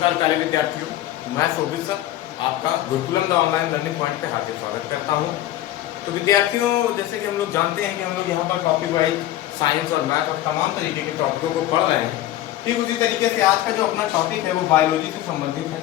नमस्कार प्यारे विद्यार्थियों, मैं शोभित सर आपका Gurukulam the online learning point पे हार्दिक स्वागत करता हूं। तो विद्यार्थियों, जैसे कि हम लोग जानते हैं कि हम लोग यहाँ पर टॉपिक वाइज साइंस और मैथ और तमाम तरीके के टॉपिकों को पढ़ रहे हैं। ठीक उसी तरीके से आज का जो अपना टॉपिक है वो बायोलॉजी से संबंधित है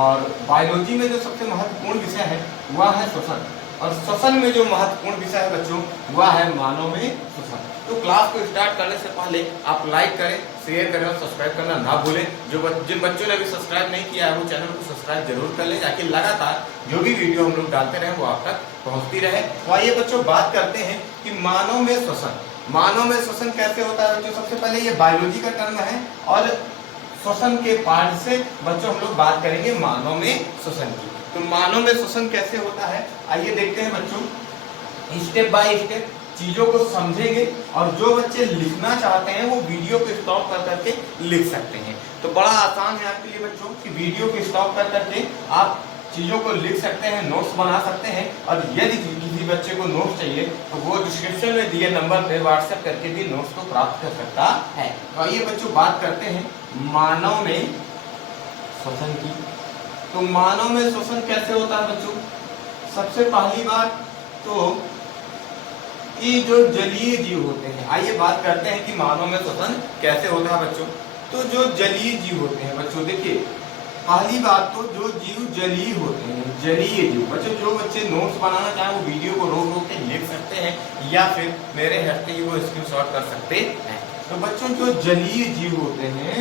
और बायोलॉजी में जो सबसे महत्वपूर्ण विषय है वह है श्वसन, और श्वसन में जो महत्वपूर्ण विषय है बच्चों वह है मानव में श्वसन। तो क्लास को स्टार्ट करने से पहले आप लाइक करें, शेयर करें और सब्सक्राइब करना ना भूलें। जिन बच्चों ने अभी सब्सक्राइब नहीं किया है वो चैनल को सब्सक्राइब जरूर कर लें ताकि लगातार जो भी वीडियो हम लोग डालते रहे वो आप तक पहुंचती रहे। तो आइए बच्चों बात करते हैं कि मानव में श्वसन। मानव में श्वसन कैसे होता है बच्चों? सबसे पहले ये बायोलॉजी का टर्म है और श्वसन के पार्ट से बच्चों हम लोग बात करेंगे मानव में श्वसन की। तो मानव में श्वसन कैसे होता है आइए देखते हैं बच्चों। स्टेप बाय स्टेप चीजों को समझेंगे और जो बच्चे लिखना चाहते हैं वो वीडियो को स्टॉप कर करके लिख सकते हैं। तो बड़ा आसान है आपके लिए बच्चों कि वीडियो को स्टॉप कर करके आप चीजों को लिख सकते हैं, नोट्स बना सकते हैं। और यदि किसी बच्चे को नोट्स चाहिए तो वो डिस्क्रिप्शन में दिए नंबर पे व्हाट्सएप करके भी नोट्स को प्राप्त कर सकता है। तो आइए बच्चों बात करते हैं मानव में श्वसन की। तो मानव में श्वसन कैसे होता है बच्चों? सबसे पहली बात तो कि जो जलीय जीव होते हैं, आइए बात करते हैं कि मानव में श्वसन कैसे होता है बच्चों। तो जो जलीय जीव होते हैं बच्चों, देखिए पहली बात तो जो जीव जलीय होते हैं, जलीय जीव बच्चों, जो बच्चे नोट्स बनाना चाहें वो वीडियो को रोक रोक के लिख सकते हैं या फिर मेरे हटते ही वो स्क्रीनशॉट कर सकते हैं। तो बच्चों जो जलीय जीव होते हैं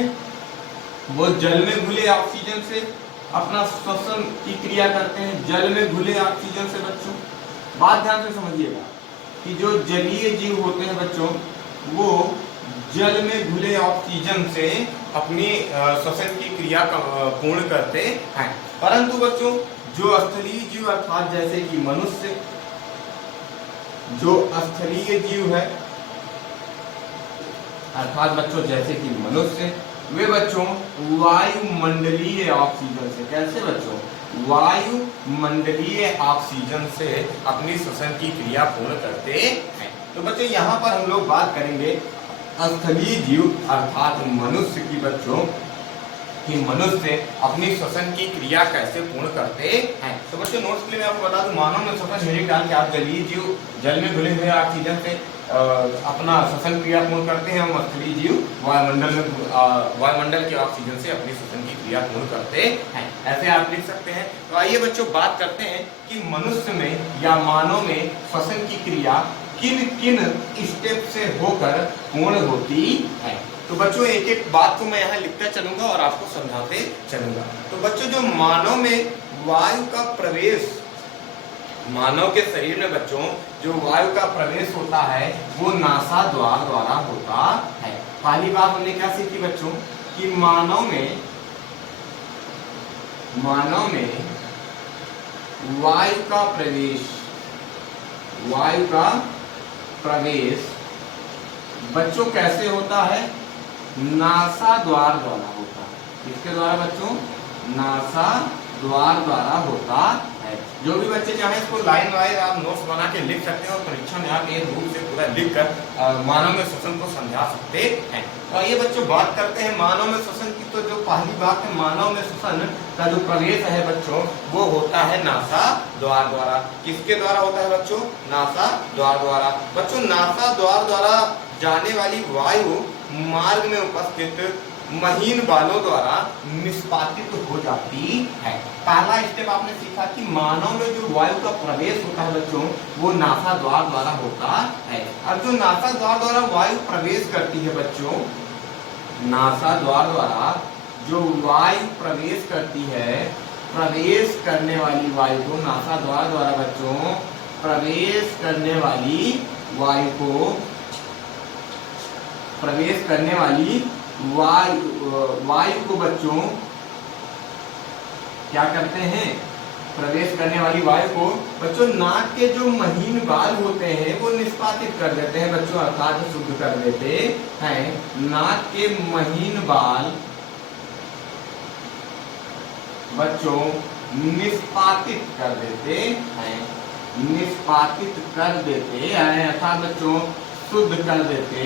वो जल में घुले ऑक्सीजन से अपना श्वसन की क्रिया करते हैं। जल में घुले ऑक्सीजन से बच्चों, बात ध्यान से समझिएगा कि जो जलीय जीव होते हैं बच्चों वो जल में घुले ऑक्सीजन से अपनी श्वसन की क्रिया पूर्ण करते हैं। परंतु बच्चों जो स्थलीय जीव अर्थात जैसे कि मनुष्य, जो स्थलीय जीव है अर्थात बच्चों जैसे कि मनुष्य, वे बच्चों वायुमंडलीय ऑक्सीजन से, कैसे बच्चों? वायुमंडलीय ऑक्सीजन से अपनी श्वसन की क्रिया पूर्ण करते हैं। तो बच्चों यहाँ पर हम लोग बात करेंगे स्थलीय जीव अर्थात मनुष्य की बच्चों कि मनुष्य अपनी श्वसन की क्रिया कैसे पूर्ण करते हैं। तो बच्चों नोट्स के लिए मैं आपको बता दूं, मानव में श्वसन हेडिंग डाल के आप जलीय जीव जल में घुले हुए ऑक्सीजन से अपना श्वसन क्रिया पूर्ण करते हैं। हम स्थलीय जीव वायुमंडल के ऑक्सीजन से अपनी श्वसन की क्रिया पूर्ण करते हैं, ऐसे आप लिख सकते हैं। तो आइए बच्चों बात करते हैं कि मनुष्य में या मानव में श्वसन की क्रिया किन किन स्टेप से होकर पूर्ण होती है। तो बच्चों एक एक बात को मैं यहाँ लिखता चलूंगा और आपको समझाते चलूंगा। तो बच्चों जो मानव में वायु का प्रवेश, मानव के शरीर में बच्चों जो वायु का प्रवेश होता है वो नासा द्वार द्वारा होता है। पहली बात हमने क्या सीखी बच्चों कि मानव में वायु का प्रवेश बच्चों कैसे होता है? नासा द्वार द्वारा होता है। किसके द्वारा बच्चों? नासा द्वार द्वारा होता है। जो भी बच्चे चाहे इसको लाइन वाइज आप नोट्स बना के लिख सकते हैं और परीक्षा में आप एक रूप से पूरा लिखकर मानव में श्वसन को समझा सकते हैं। तो ये बच्चों बात करते हैं मानव में श्वसन की। तो जो पहली बात है मानव में श्वसन का जो प्रवेश है बच्चों वो होता है नासा द्वार द्वारा। किसके द्वारा होता है बच्चों? नासा द्वार द्वारा। बच्चों नासा द्वार द्वारा जाने वाली वायु मार्ग में उपस्थित महीन बालों द्वारा निष्पादित हो जाती है। पहला स्टेप आपने सीखा कि मानव में जो वायु का प्रवेश होता है बच्चों वो नासा द्वार द्वारा होता है। अब जो नासा द्वार द्वारा वायु प्रवेश करती है बच्चों, नासा द्वार द्वारा जो वायु प्रवेश करती है, प्रवेश करने वाली वायु को नासा द्वार द्वारा बच्चों प्रवेश करने वाली वायु को वायु को बच्चों क्या करते हैं? प्रवेश करने वाली वायु को बच्चों नाक के जो महीन बाल होते हैं वो निष्पादित कर देते हैं बच्चों, अर्थात शुद्ध कर देते हैं। नाक के महीन बाल बच्चों निष्पादित कर देते हैं, निष्पादित कर देते हैं अर्थात बच्चों शुद्ध कर देते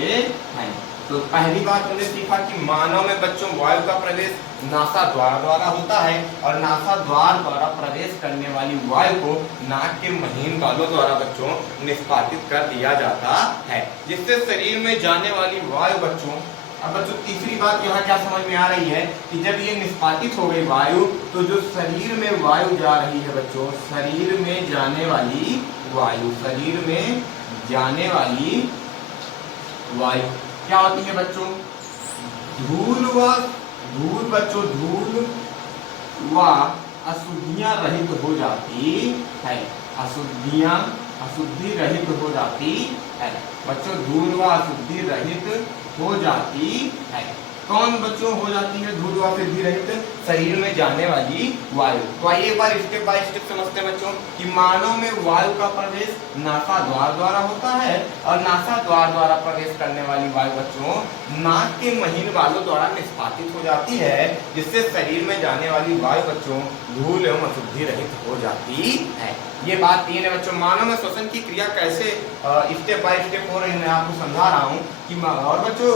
हैं। तो पहली बात हमने सीखा कि मानव में बच्चों वायु का प्रवेश नासा द्वार द्वारा होता है और नासा द्वार द्वारा प्रवेश करने वाली वायु को नाक के महीन बालों द्वारा बच्चों निष्कासित कर दिया जाता है, जिससे शरीर में जाने वाली वायु बच्चों। अब बच्चों तीसरी बात यहाँ क्या समझ में आ रही है कि जब ये निष्कासित हो गई वायु तो जो शरीर में वायु जा रही है बच्चों, शरीर में जाने वाली वायु, शरीर में जाने वाली वायु क्या होती है बच्चों? धूल बच्चों, धूल व अशुद्धियां रहित हो जाती है, अशुद्धि रहित हो जाती है बच्चों, धूल व अशुद्धि रहित हो जाती है। कौन बच्चों हो जाती है धूल व अशुद्धि रहित? शरीर में जाने वाली वायु। तो आइए एक बार स्टेप बाय स्टेप समझते हैं बच्चों कि मानव में वायु का प्रवेश नासा द्वार द्वारा होता है और नासा द्वार द्वारा प्रवेश करने वाली वायु बच्चों नाक के महीन बालों द्वारा निष्कासित हो जाती है, जिससे शरीर में जाने वाली वायु बच्चों धूल एवं अशुद्धि रहित हो जाती है। ये बात 3 है बच्चों। मानव में श्वसन की क्रिया कैसे स्टेप बाय स्टेप हो रही है मैं आपको समझा रहा हूँ कि और बच्चों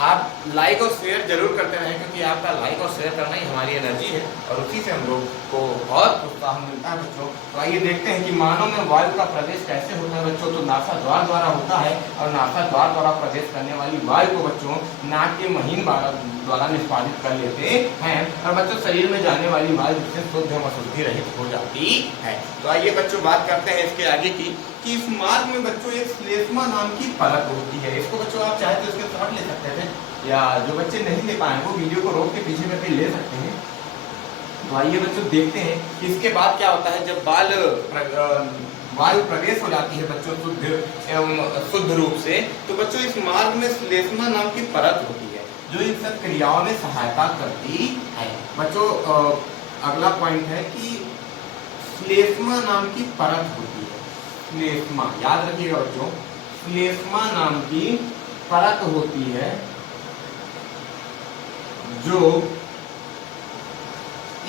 आप लाइक और शेयर जरूर करते रहें, क्योंकि आपका लाइक और शेयर करना ही हमारी एनर्जी है और उसी से हम लोग को बहुत प्रोत्साहन मिलता है बच्चों। तो आइए देखते हैं कि मानव में वायु का प्रवेश कैसे होता है बच्चों। तो नासा द्वार द्वारा होता है और नासा द्वार द्वारा प्रवेश करने वाली वायु को बच्चों नाक के महीन द्वारा निष्कासित कर लेते हैं और बच्चों शरीर में जाने वाली वायु जिससे शुद्ध एवं अशुद्धि रहित हो जाती है। तो आइए बच्चों बात करते हैं इसके आगे की कि इस मार्ग में बच्चों एक श्लेष्मा नाम की परत होती है। इसको बच्चों आप चाहे तो इसके शॉर्ट ले सकते थे, या जो बच्चे नहीं ले पाए वो वीडियो को रोक के पीछे करके ले सकते हैं। तो आइए बच्चों देखते हैं कि इसके बाद क्या होता है जब वायु प्रवेश हो जाती है बच्चों शुद्ध एवं शुद्ध रूप से। तो बच्चों इस मार्ग में श्लेष्मा नाम की परत होती है जो इन सब क्रियाओं में सहायता करती है बच्चों। अगला पॉइंट है कि श्लेष्मा नाम की परत होती है। श्लेष्मा याद रखिएगा बच्चों, श्लेष्मा नाम की परत होती है जो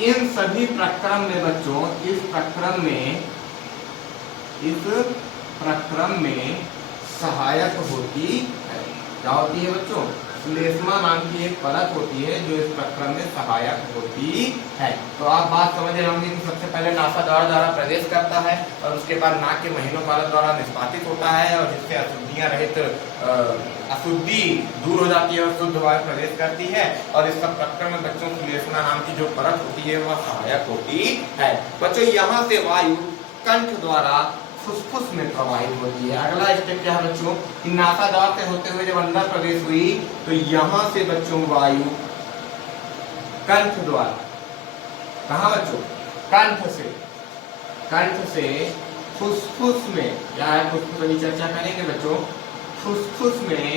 इन सभी प्रक्रम में बच्चों इस प्रक्रम में सहायक होती है। क्या होती है बच्चों? श्लेष्मा नाम की एक परत होती है जो इस प्रक्रम में सहायक होती है। तो आप बात समझ रहे होंगे कि सबसे पहले नासा द्वार द्वारा प्रवेश करता है और उसके बाद नाक के महीनों बालों द्वारा निष्कासित होता है और जिससे अशुद्धियां रहित अशुद्धि दूर हो जाती है और शुद्ध वायु प्रवेश करती है। और इस सब प्रक्रम में बच्चों श्लेष्मा नाम की जो परत होती है वह सहायक होती है बच्चों। यहाँ से वायु कंठ द्वारा फुसफुस में प्रवाहित होती है। अगला स्टेप क्या है बच्चों कि नासा द्वार से होते हुए जब अंदर प्रवेश हुई तो यहाँ से बच्चों वायु कंठ द्वारा, कहाँ बच्चों? कंठ से फुसफुस में, या फुसफुस की चर्चा करेंगे बच्चों, फुसफुस में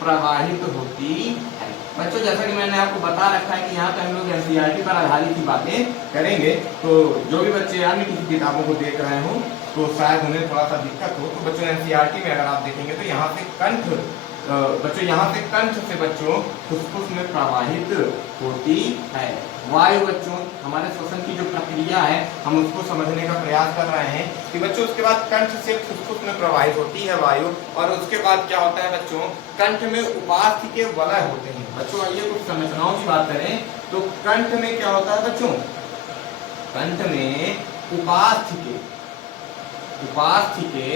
प्रवाहित होती है बच्चों। जैसा कि मैंने आपको बता रखा है कि यहाँ पे हम लोग एनसीईआरटी पर आधारित ही बातें करेंगे। तो जो भी बच्चे अन्य किसी किताबों को देख रहे हो तो शायद उन्हें थोड़ा सा दिक्कत हो। तो बच्चों एनसीईआरटी में अगर आप देखेंगे तो यहाँ से कंठ से बच्चों फुसफुस में प्रवाहित होती है वायु। बच्चों हमारे श्वसन की जो प्रक्रिया है हम उसको समझने का प्रयास कर रहे हैं कि बच्चों उसके बाद कंठ से फुसफुस में प्रवाहित होती है वायु और उसके बाद क्या होता है बच्चों कंठ में उपास्थि के वलय होते हैं बच्चों। आइए कुछ संरचनाओं की बात करें तो कंठ में क्या होता है बच्चों? कंठ में उपास्थि के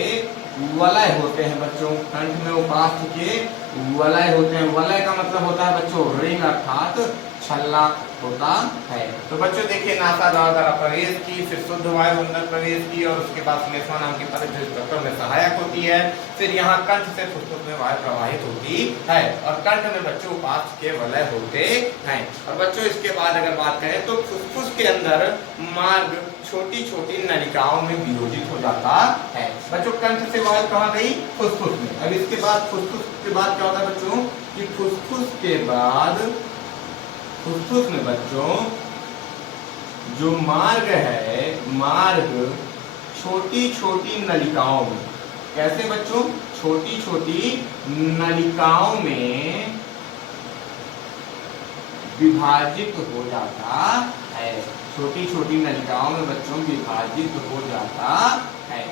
वलय होते हैं बच्चों। कंठ में उपास्थि के वलय होते हैं। वलय का मतलब होता है बच्चों रिंग अर्थात छल्ला होता है। तो बच्चों देखिए नासा द्वारा प्रवेश की, फिर शुद्ध वायु अंदर प्रवेश की और उसके बाद श्लेष्मा नाम की परत जो इस प्रक्रम में सहायक होती है। फिर यहाँ कंठ से फुसफुस में वायु प्रवाहित होती है और कंठ में बच्चों उपास्थि के वलय होते हैं। और बच्चों इसके बाद अगर बात करें तो फुसफुस के अंदर मार्ग छोटी छोटी नलिकाओं में वियोजित हो जाता है बच्चों। कंठ से वायु कहाँ गई? फुसफुस में। अब इसके बाद फुसफुस के बाद क्या होता है बच्चों कि फुसफुस में बच्चों जो मार्ग है, मार्ग छोटी छोटी नलिकाओं में, कैसे बच्चों? छोटी छोटी नलिकाओं में विभाजित हो जाता है। छोटी छोटी नलिकाओं में बच्चों विभाजित हो जाता है।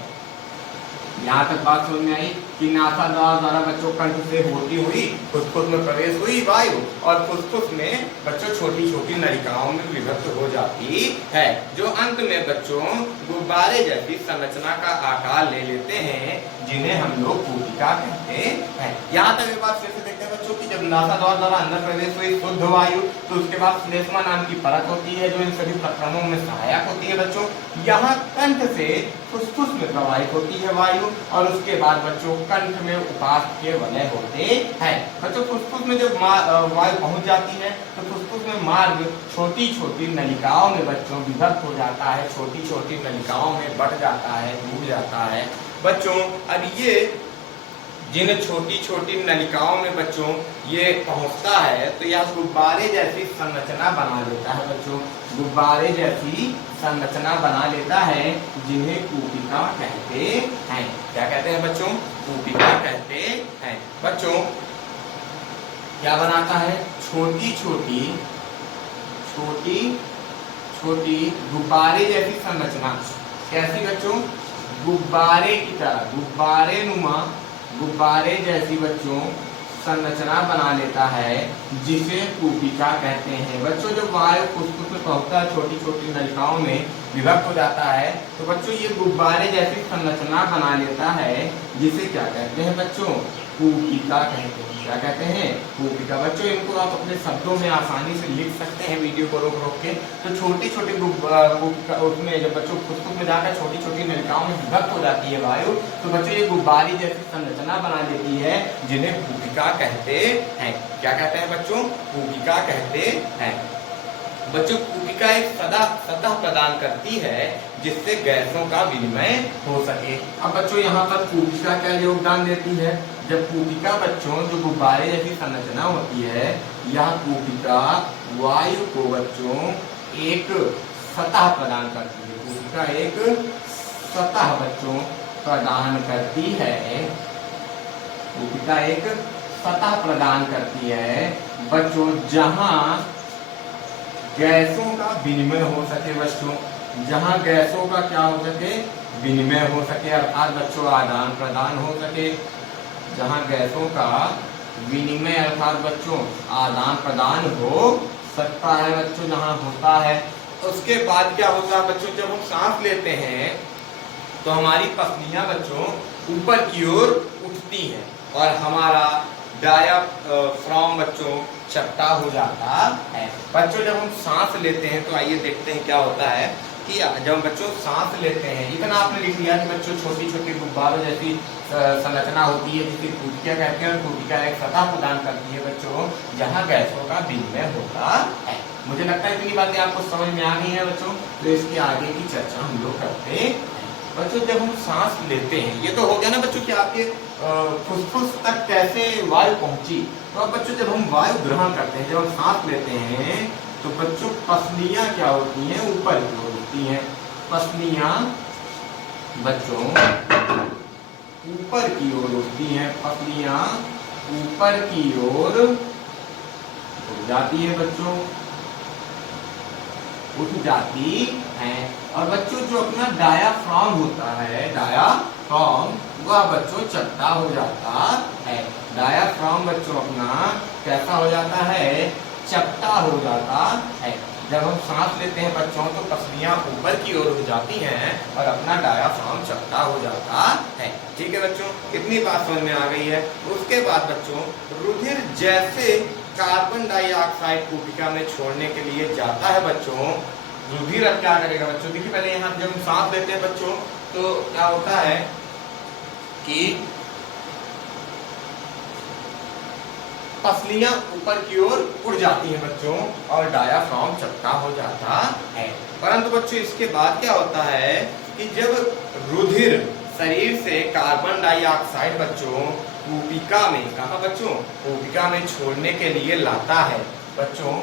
यहाँ तक बात समझ में आई कि नासा द्वारा बच्चों कंठ से होती हुई फुसफुस में प्रवेश हुई वायु और फुसफुस में बच्चों छोटी छोटी नलिकाओं में विभक्त हो जाती है, जो अंत में बच्चों गुब्बारे जैसी संरचना का आकार ले लेते हैं, जिन्हें हम लोग कूपिका कहते हैं। यहाँ तक एक बात फिर से देखते हैं बच्चों की जब नासा द्वारा अंदर प्रवेश हुई शुद्ध वायु तो उसके बाद श्लेष्मा नाम की परत होती है जो इन सभी प्रक्रमों में सहायक होती है बच्चों। यहाँ कंठ से फुसफुस में प्रवाहित होती है वायु और उसके बाद बच्चों कंठ में उपास्थि के वलय होते हैं। बच्चों फुसफुस में जब वायु पहुंच जाती है तो फुसफुस में मार्ग छोटी छोटी नलिकाओं में बच्चों विभक्त हो जाता है, छोटी छोटी नलिकाओं में बट जाता है, डूब जाता है बच्चों। अब ये जिन छोटी छोटी नलिकाओं में बच्चों ये पहुंचता है तो यह गुब्बारे जैसी संरचना बना लेता है बच्चों, गुब्बारे जैसी संरचना बना लेता है, जिन्हें कूपिका कहते हैं। क्या कहते हैं बच्चों? कूपिका कहते हैं बच्चों। क्या बनाता है? छोटी छोटी छोटी छोटी गुब्बारे जैसी संरचना। कैसी बच्चों? गुब्बारे की तरह, गुब्बारे नुमा, गुब्बारे जैसी बच्चों संरचना बना लेता है, जिसे कूपिका कहते हैं बच्चों। जब वायु फुसफुस में पहुंचता है, छोटी छोटी नलिकाओं में विभक्त हो जाता है तो बच्चों ये गुब्बारे जैसी संरचना बना लेता है, जिसे क्या कहते हैं बच्चों? कूपिका कहते हैं। क्या कहते हैं? कूपिका। बच्चों इनको आप अपने शब्दों में आसानी से लिख सकते हैं वीडियो को रोक रोक के। तो छोटी छोटी कूपिका उसमें जब बच्चों फुसफुस में जाकर छोटी छोटी नलिकाओं में विभक्त हो जाती है वायु तो बच्चों ये गुब्बारे जैसी संरचना बना लेती है, जिन्हें कूपिका कहते हैं। क्या कहते हैं बच्चों? कूपिका कहते हैं बच्चों। कूपिका एक सतह प्रदान करती है जिससे गैसों का विनिमय हो सके। अब बच्चों यहाँ पर कूपिका क्या योगदान देती है? जब कूपिका बच्चों जो गुब्बारे जैसी संरचना होती है, यह कूपिका वायु को बच्चों एक सतह प्रदान करती है। कूपिका एक सतह बच्चों प्रदान करती है। कूपिका एक सतह प्रदान करती है बच्चों, जहां गैसों का विनिमय हो सके बच्चों, जहां गैसों का क्या हो सके? विनिमय हो सके, अर्थात बच्चों आदान प्रदान हो सके। जहां गैसों का विनिमय अर्थात बच्चों आदान प्रदान हो सकता है बच्चों, जहां होता है। उसके बाद क्या होता है बच्चों? जब हम सांस लेते हैं तो हमारी पसलियां बच्चों ऊपर की ओर उठती हैं और हमारा डायाफ्राम बच्चों चपटा हो जाता है बच्चों। जब हम सांस लेते हैं तो आइए देखते हैं क्या होता है कि जब बच्चों सांस लेते हैं, इतना आपने लिख लिया कि बच्चों छोटी छोटी गुब्बारों जैसी संरचना होती है जिसे कूपिका कहते हैं। कूपिका एक सतह प्रदान करती है बच्चों, जहां गैसों का विनिमय होता है। मुझे लगता है इतनी बातें आपको समझ में आ गई है बच्चों, तो इसके आगे की चर्चा हम लोग करते हैं बच्चों। जब हम सांस लेते हैं, ये तो हो गया ना बच्चों कि आपके फुसफुस तक कैसे वायु पहुंची। तो अब बच्चों जब हम वायु ग्रहण करते हैं, जब हम सांस लेते हैं तो बच्चों पसलियां क्या होती हैं? ऊपर की ओर होती हैं। पसलियां बच्चों ऊपर की ओर उठती हैं, पसलियां ऊपर की ओर उठ जाती है बच्चों, उठ जाती हैं। और बच्चों जो अपना डायाफ्राम होता है, डायाफ्राम वह बच्चों चपटा हो जाता है। डायाफ्राम बच्चों अपना कैसा हो जाता है? चपटा हो जाता है। जब हम सांस लेते हैं बच्चों तो पसलियां ऊपर की ओर उठ जाती हैं और अपना डायाफ्राम चपटा हो जाता है। ठीक है बच्चों, इतनी बात समझ में आ गई है। उसके बाद बच्चों रुधिर जैसे कार्बन डाइऑक्साइड कूपिका में छोड़ने के लिए जाता है बच्चों, रुधिर अब क्या करेगा बच्चों? देखिए पहले यहाँ जब हम सांस लेते हैं बच्चों तो क्या होता है कि पसलियां ऊपर की ओर उड़ जाती हैं बच्चों और डायाफ्राम चपटा हो जाता है। परंतु बच्चों इसके बाद क्या होता है कि जब रुधिर शरीर से कार्बन डाइऑक्साइड बच्चों कूपिका में, कहा बच्चों? कूपिका में छोड़ने के लिए लाता है बच्चों।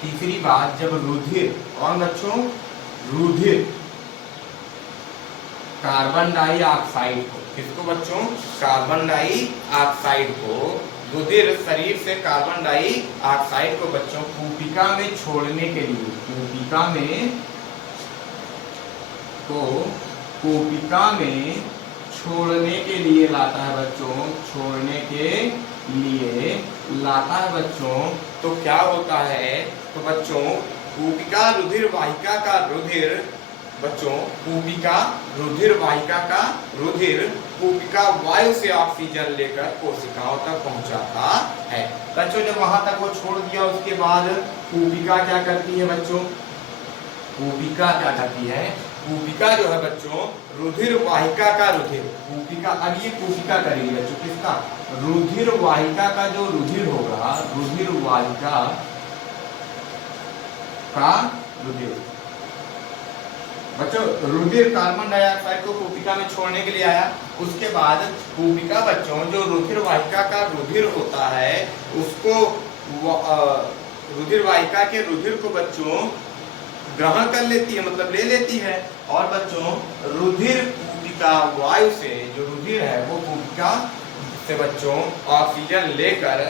तीसरी बात, जब रुधिर, कौन बच्चों? रुधिर कार्बन डाइऑक्साइड को, किसको बच्चों? कार्बन डाइऑक्साइड को, रुधिर शरीर से कार्बन डाइऑक्साइड को बच्चों कूपिका में छोड़ने के लिए, कूपिका में छोड़ने के लिए लाता है बच्चों, छोड़ने के लिए लाता है बच्चों, तो क्या होता है, तो बच्चों कूपिका रुधिर वाहिका का रुधिर, बच्चों कूपिका रुधिर वाहिका का रुधिर कूपिका वायु से ऑक्सीजन लेकर कोशिकाओं तक पहुंचाता है। बच्चों जब वहां तक वो छोड़ दिया उसके बाद कूपिका क्या करती है बच्चों, कूपिका क्या करती है, कूपिका जो है बच्चों रुधिर वाहिका का रुधिर, कूपिका, अब ये कूपिका करेगी बच्चों किसका, रुधिर वाहिका का जो रुधिर होगा, रुधिर वाहिका का रुधिर, बच्चों रुधिर कार्बन डाइऑक्साइड को कूपिका में छोड़ने के लिए आया, उसके बाद कूपिका बच्चों जो रुधिर वाहिका का रुधिर होता है उसको रुधिर वाहिका के रुधिर को बच्चों ग्रहण कर लेती है, मतलब ले लेती है, और बच्चों रुधिर कूपिका वायु से, जो रुधिर है वो कूपिका से बच्चों ऑक्सीजन लेकर,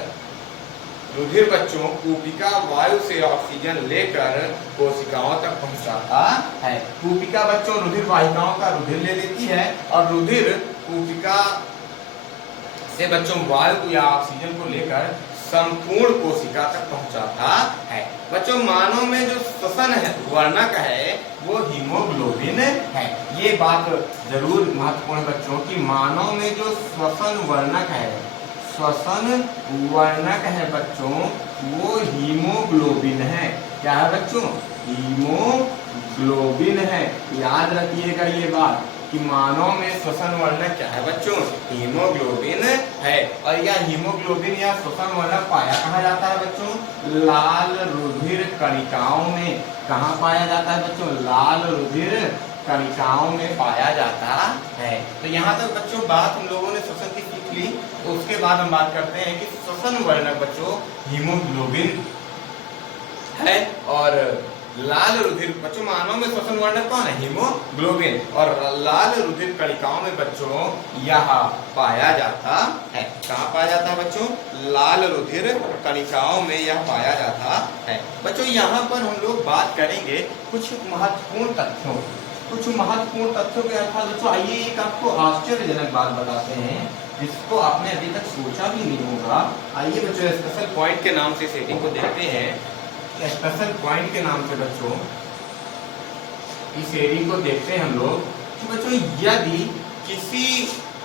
रुधिर बच्चों कूपिका वायु से ऑक्सीजन लेकर कोशिकाओं तक पहुंचाता है। कूपिका बच्चों रुधिर वाहिकाओं का रुधिर ले लेती है और रुधिर कूपिका से बच्चों वायु या ऑक्सीजन को लेकर संपूर्ण कोशिका तक पहुंचाता है। बच्चों मानव में जो श्वसन है वर्णक है वो हीमोग्लोबिन है। ये बात जरूर महत्वपूर्ण बच्चों की मानव में जो श्वसन वर्णक है, श्वसन वर्णक है बच्चों वो हीमोग्लोबिन है। क्या है बच्चों, हीमोग्लोबिन है। याद रखिएगा ये बात कि मानव में श्वसन वर्णक क्या है बच्चों, हीमोग्लोबिन है। और यह हीमोग्लोबिन या श्वसन वर्णक पाया कहाँ जाता है बच्चों, लाल रुधिर कणिकाओं में। कहाँ पाया जाता है बच्चों, लाल रुधिर कणिकाओं में पाया जाता है। तो यहाँ तक बच्चों बात हम लोगों ने श्वसन की सीख ली। तो उसके बाद हम बात करते हैं कि श्वसन वर्णक बच्चों हीमोग्लोबिन है और लाल रुधिर बच्चों मानव में श्वसन वर्णक कौन है, हीमोग्लोबिन, और लाल रुधिर कणिकाओं में बच्चों यह पाया जाता है। कहाँ पाया जाता है बच्चों, लाल रुधिर कणिकाओं में यह पाया जाता है। बच्चों यहाँ पर हम लोग बात करेंगे कुछ महत्वपूर्ण तथ्यों, कुछ महत्वपूर्ण तथ्यों के अर्थात बच्चों आइए एक आपको आश्चर्यजनक बात बताते हैं जिसको आपने अभी तक सोचा भी नहीं होगा। आइए बच्चों स्पेशल पॉइंट के नाम से सेटिंग को देखते हैं। स्पेशल पॉइंट के नाम से बच्चों इस एरिया को देखते हैं हम लोग कि बच्चों यदि किसी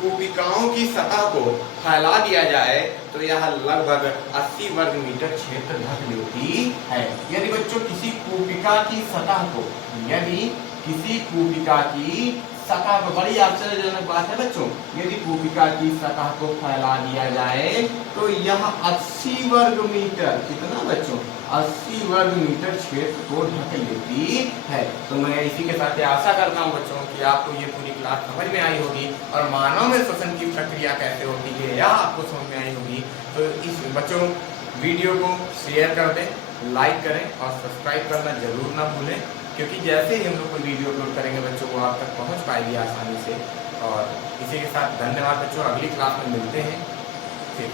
कूपिकाओं की सतह को फैला दिया जाए तो यह लगभग 80 वर्ग मीटर क्षेत्र ढक लेती है। यदि बच्चों किसी कूपिका की सतह को, यदि किसी कूपिका की सतह को, बड़ी आश्चर्यजनक बात है बच्चों, यदि कूपिका की सतह को फैला दिया जाए तो यह 80 वर्ग मीटर, कितना बच्चों, 80 वर्ग मीटर क्षेत्र को ढक लेती है। तो मैं इसी के साथ आशा करता हूँ बच्चों कि आपको ये पूरी क्लास समझ में आई होगी और मानव में श्वसन की प्रक्रिया कैसे होती है यह आपको समझ में आई होगी। तो इस बच्चों वीडियो को शेयर कर दें, लाइक करें और सब्सक्राइब करना जरूर ना भूलें, क्योंकि जैसे ही हम लोग कोई वीडियो अपलोड करेंगे बच्चों वो आप तक पहुंच पाएगी आसानी से। और इसी के साथ धन्यवाद बच्चों, अगली क्लास में मिलते हैं फिर।